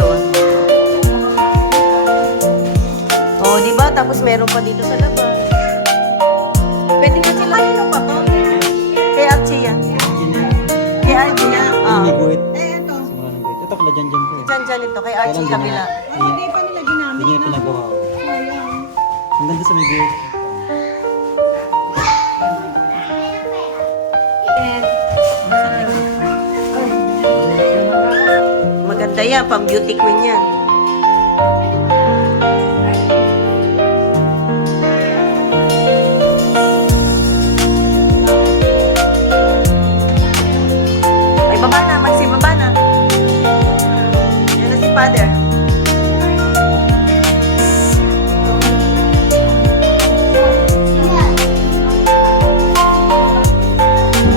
Doon. Oh, di ba? Tapos meron pa dito sa labas. Pwede na sila yun pa to. Kay Archie yan. Kay Archie yan. May guhit. Ito. Simula ng guhit. Ito, dyan po. Diyan ito. Kay Archie kabila. Hindi pa nila ginamit. Hindi niya pinagawa. Ang ganda sa may guhit. Maganda yan. Pang beauty queen yan. Ay, baba na. Maxi, baba na. Yan na si Father.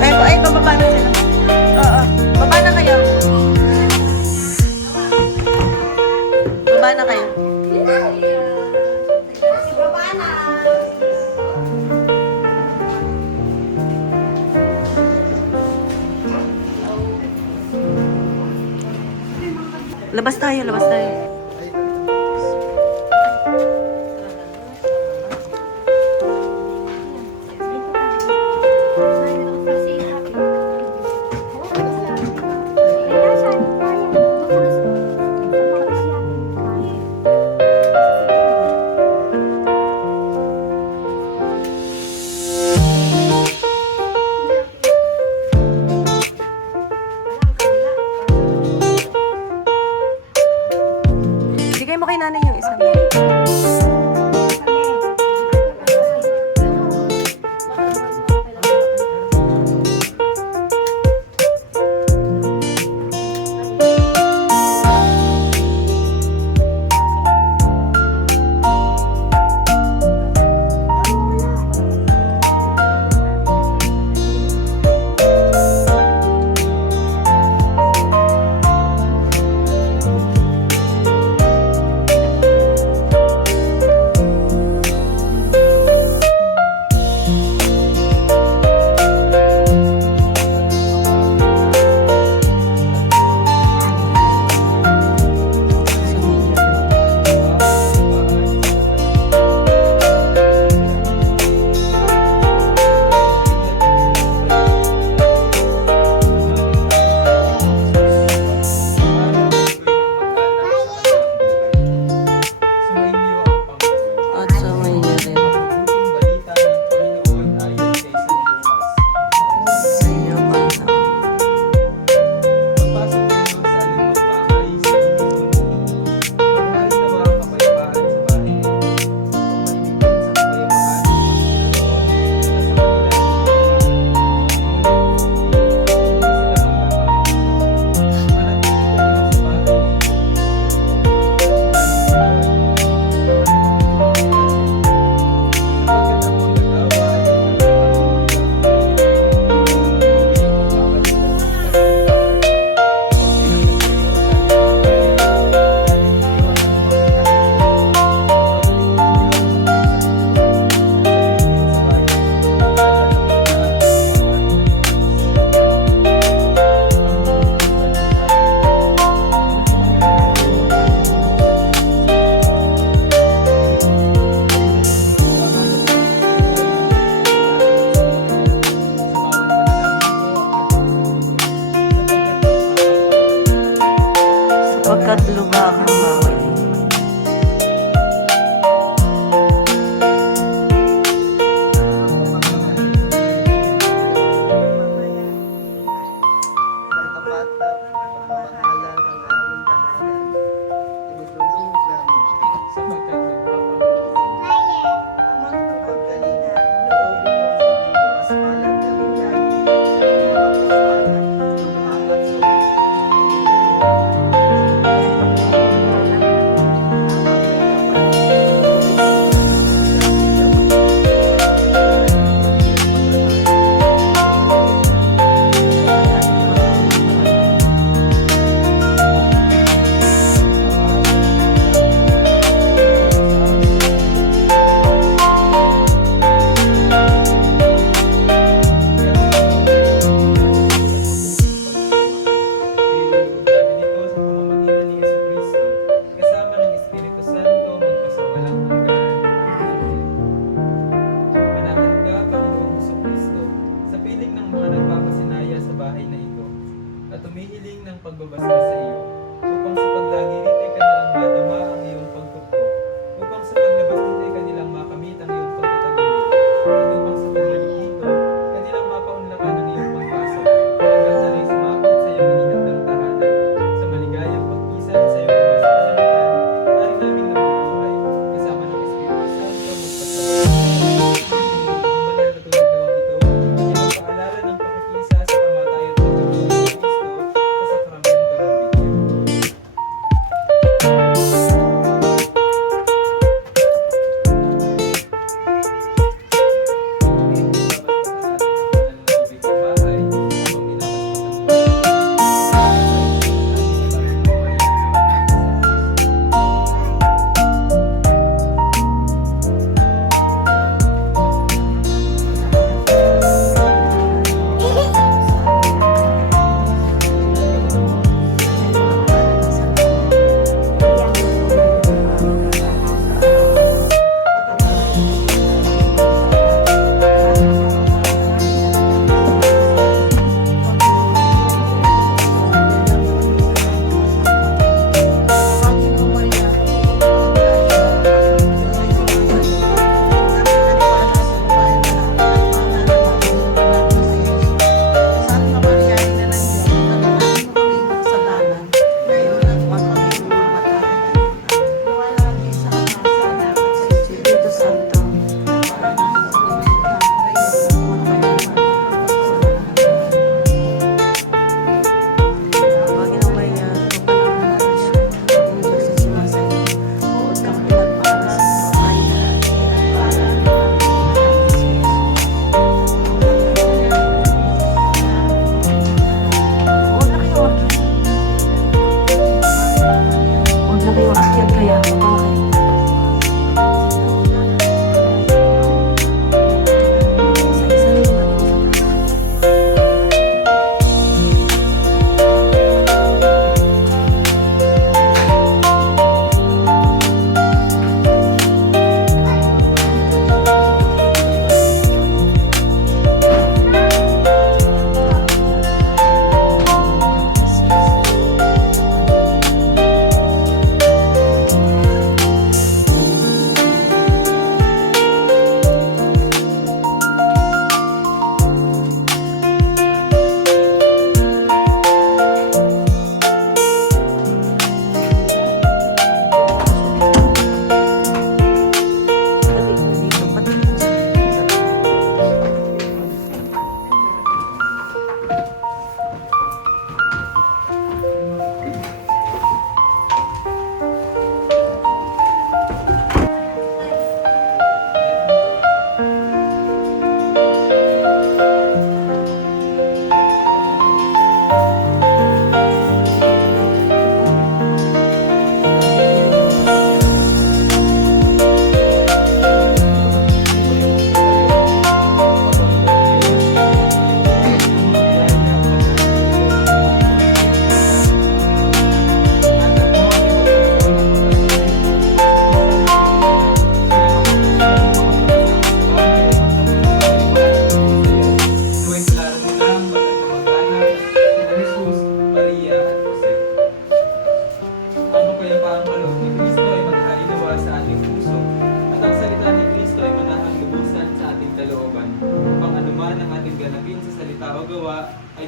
Ay, bababa na sila. Oo. Baba na kayo. Baba na kayo. Labas tayo, labas tayo.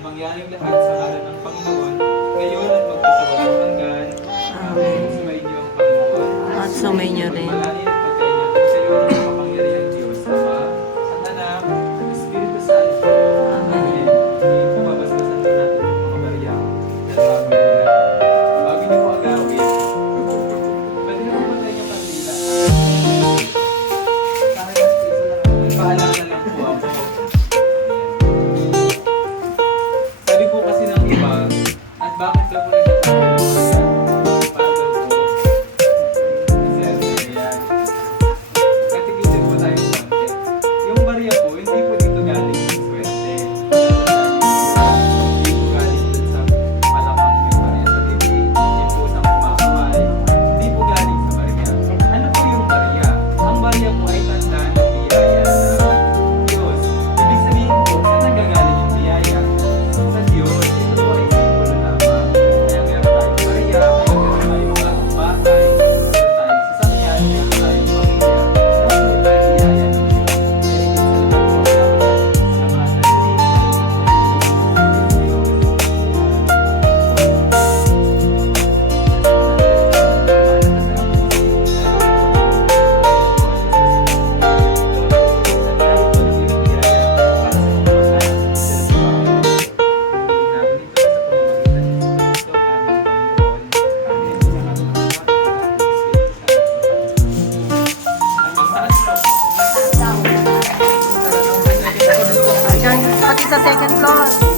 mangyaring lahat sa ngalan ng Panginoon, ngayon at magpasawalang hanggan. Amen. Sumainyo ang Panginoon. At sumay niyo rin. Pagpalain at pagkaingat sa iyo ng makapangyarihang Diyos, Ama, at Anak, at Espiritu Santo. Amen. Ipapabasbasan na natin ang mga barya na nagawin nila. Bago niyo po agawin, pwede naman po tayo yung kandila. Paalam na lang po ako. Sabi po kasi ng iba, at bakit daw po nagtatawa ng mga yan? Para daw po, sir, ayan. Katigisin po tayo konti. Yung barya po, hindi po dito galing yung swerte. Hindi po galing dun sa palakang yung barya sa TV, hindi po sa kumakaway, hindi po galing sa barya. Ano po yung barya? Ang barya po ay tanda ng biyaya ng Diyos. Ibig sabihin po, saan nagagaling yung biyaya? Sa Diyos. Ito po ay simbolo lamang. Kaya meron tayong barya, kaya meron tayong bagong bahay, meron tayong sasakyan, meron tayong pamilya. Lahat po tayo biyaya ng Diyos. Kaya higit sa lahat po, dapat natin pasalamatan din ang Diyos. Pati sa second floor.